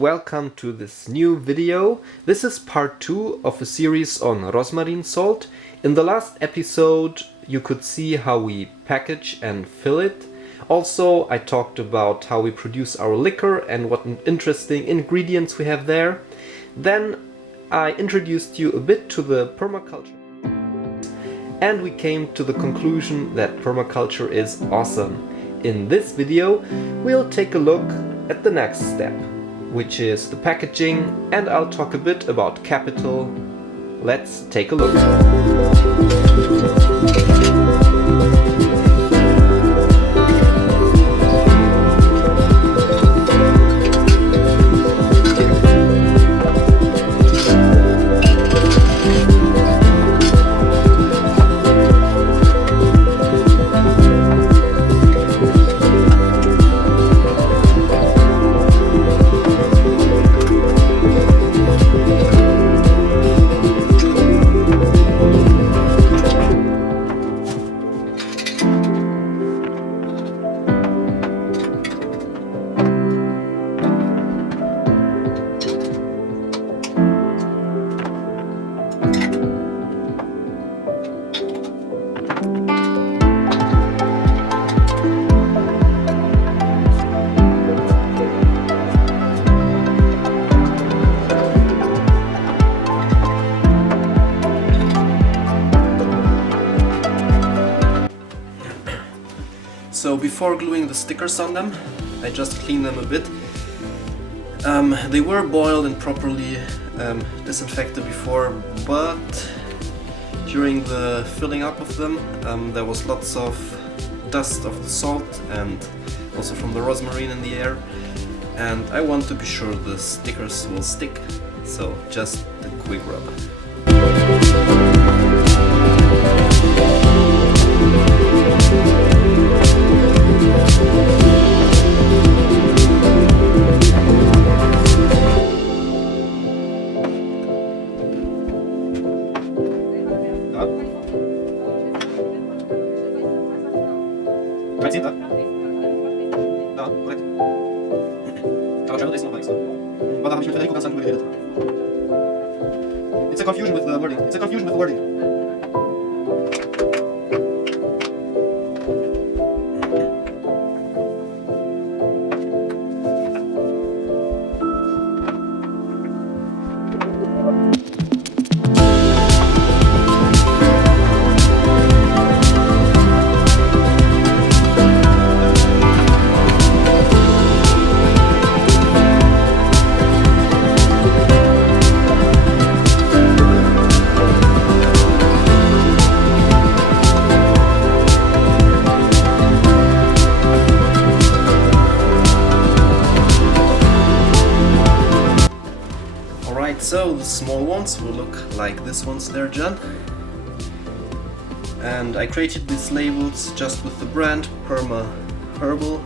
welcome to this new video. This is part 2 of a series on rosmarin salt. In the last episode you could see how we package and fill it. Also I talked about how we produce our liquor and what interesting ingredients we have there. Then I introduced you a bit to the permaculture. And we came to the conclusion that permaculture is awesome. In this video we'll take a look at the next step, which is the packaging, and I'll talk a bit about capital. Let's take a look. So before gluing the stickers on them, I just cleaned them a bit. They were boiled and properly disinfected before, but during the filling up of them there was lots of dust of the salt and also from the rosmarin in the air, and I want to be sure the stickers will stick, so just a quick rub. It's a confusion with the wording. It's a confusion with the wording. So the small ones will look like this ones there, John. And I created these labels just with the brand Perma Herbal,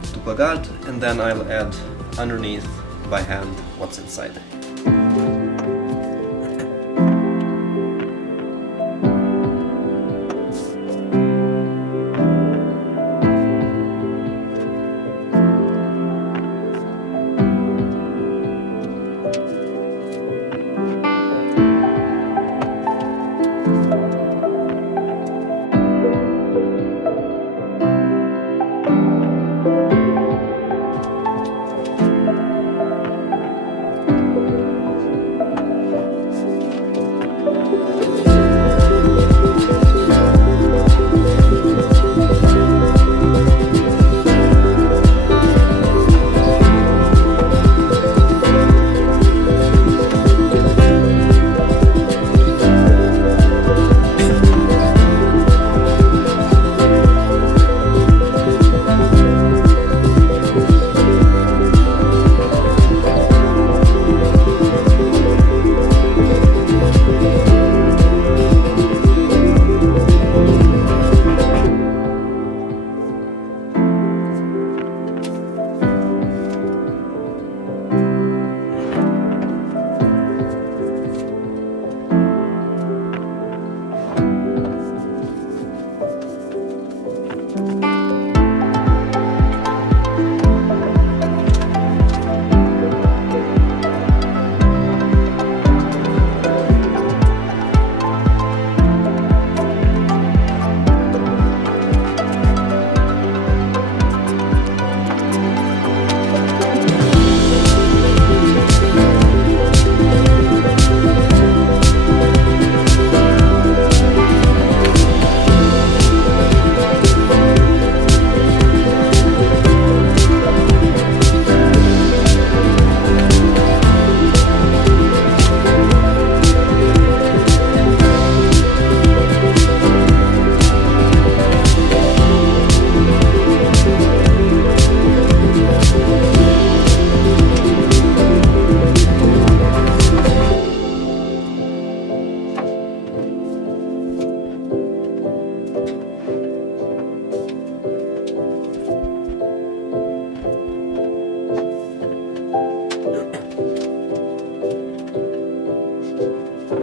Dupa, Gard, and then I'll add underneath by hand what's inside. Okay,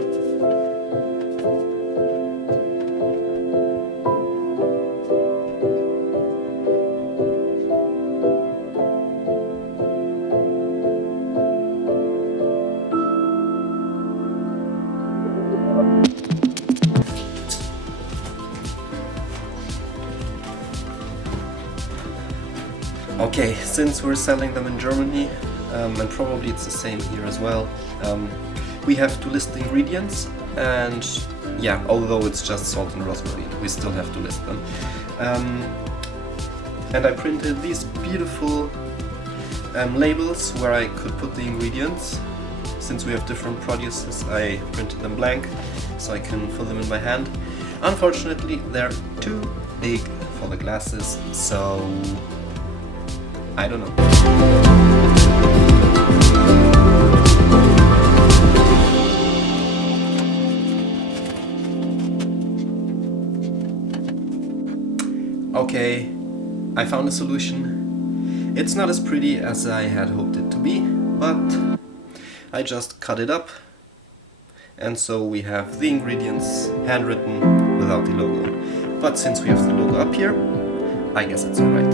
since we're selling them in Germany, and probably it's the same here as well, we have to list the ingredients, and yeah, although it's just salt and rosemary, we still have to list them. And I printed these beautiful labels where I could put the ingredients. Since we have different produces, I printed them blank so I can fill them in by hand. Unfortunately, they're too big for the glasses, so I don't know. Okay, I found a solution. It's not as pretty as I had hoped it to be, but I just cut it up, and so we have the ingredients handwritten without the logo. But since we have the logo up here, I guess it's alright.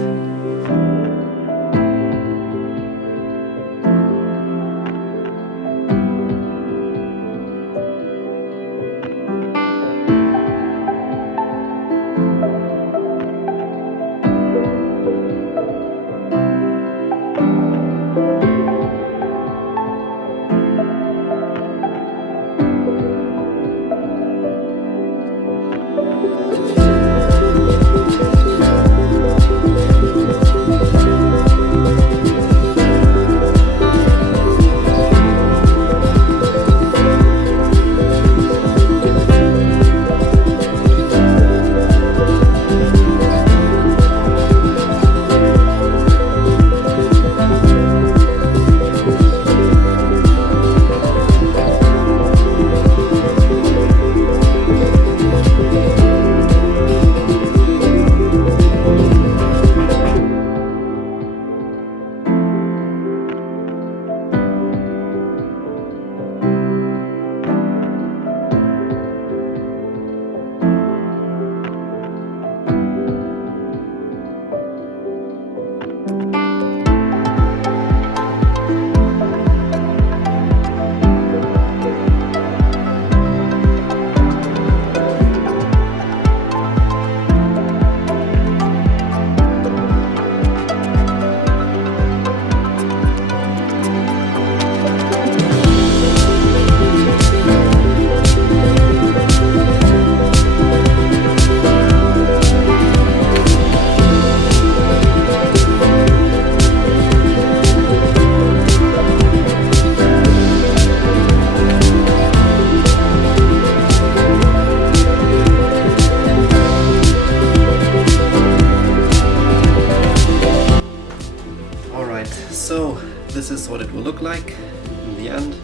So this is what it will look like in the end.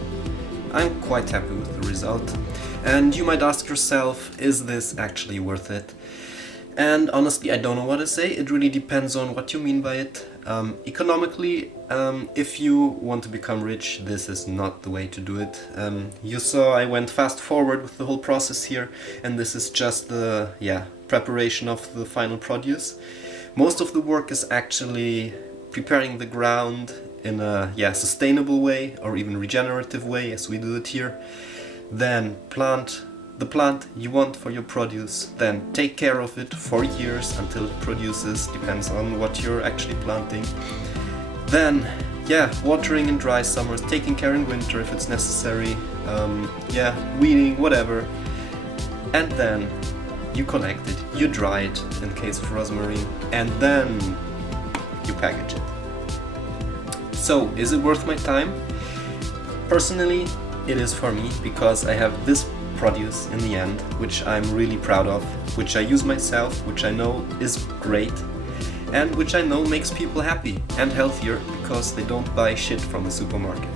I'm quite happy with the result. And you might ask yourself, is this actually worth it? And honestly, I don't know what to say. It really depends on what you mean by it. Economically, if you want to become rich, this is not the way to do it. You saw I went fast forward with the whole process here, and this is just the preparation of the final produce. Most of the work is actually preparing the ground in a sustainable way, or even regenerative way, as we do it here. Then plant the plant you want for your produce, then take care of it for years until it produces, depends on what you're actually planting. Then watering in dry summers, taking care in winter if it's necessary, weeding, whatever. And then you collect it, you dry it in case of rosemary, and then you package it. So, is it worth my time? Personally, it is for me, because I have this produce in the end, which I'm really proud of, which I use myself, which I know is great, and which I know makes people happy and healthier because they don't buy shit from the supermarket.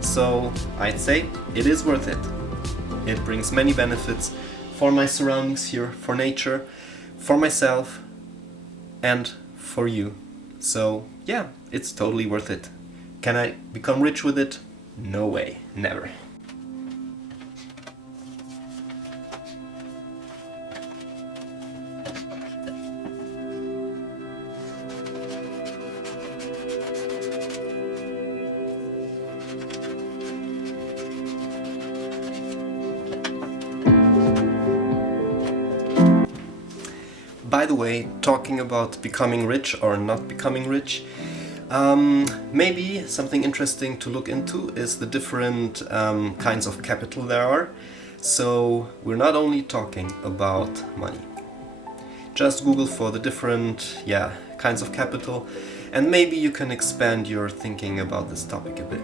So I'd say it is worth it. It brings many benefits for my surroundings here, for nature, for myself, and for you. So yeah, it's totally worth it. Can I become rich with it? No way, never. By the way, talking about becoming rich or not becoming rich, maybe something interesting to look into is the different kinds of capital there are. So we're not only talking about money. Just Google for the different kinds of capital, and maybe you can expand your thinking about this topic a bit.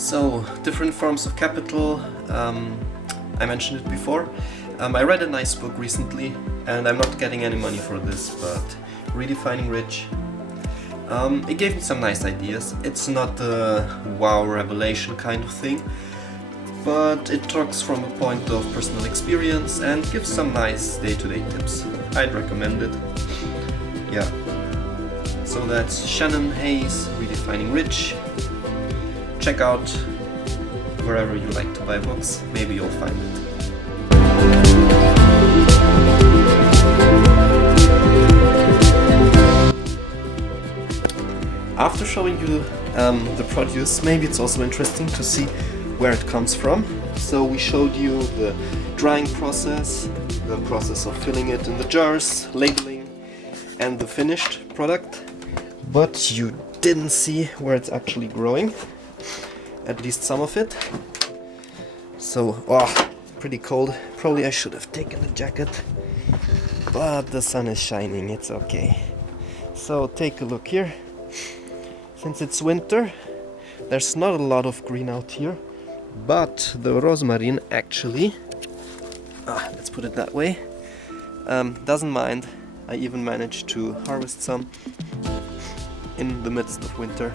So, different forms of capital, I mentioned it before. I read a nice book recently, and I'm not getting any money for this, but Redefining Rich. It gave me some nice ideas. It's not a wow revelation kind of thing, but it talks from a point of personal experience and gives some nice day-to-day tips. I'd recommend it. Yeah. So that's Shannon Hayes, Redefining Rich. Check out wherever you like to buy books, maybe you'll find it. After showing you the produce, maybe it's also interesting to see where it comes from. So we showed you the drying process, the process of filling it in the jars, labeling, and the finished product. But you didn't see where it's actually growing. At least some of it. So, pretty cold. Probably I should have taken a jacket. But the sun is shining, it's okay. So take a look here. Since it's winter, there's not a lot of green out here. But the rosmarin actually, let's put it that way, doesn't mind. I even managed to harvest some in the midst of winter.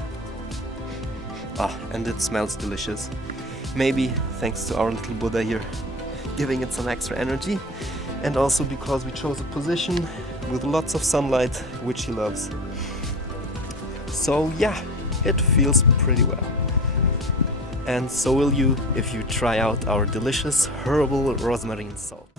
And it smells delicious. Maybe thanks to our little Buddha here, giving it some extra energy, and also because we chose a position with lots of sunlight, which he loves. So yeah, it feels pretty well. And so will you if you try out our delicious herbal rosmarin salt.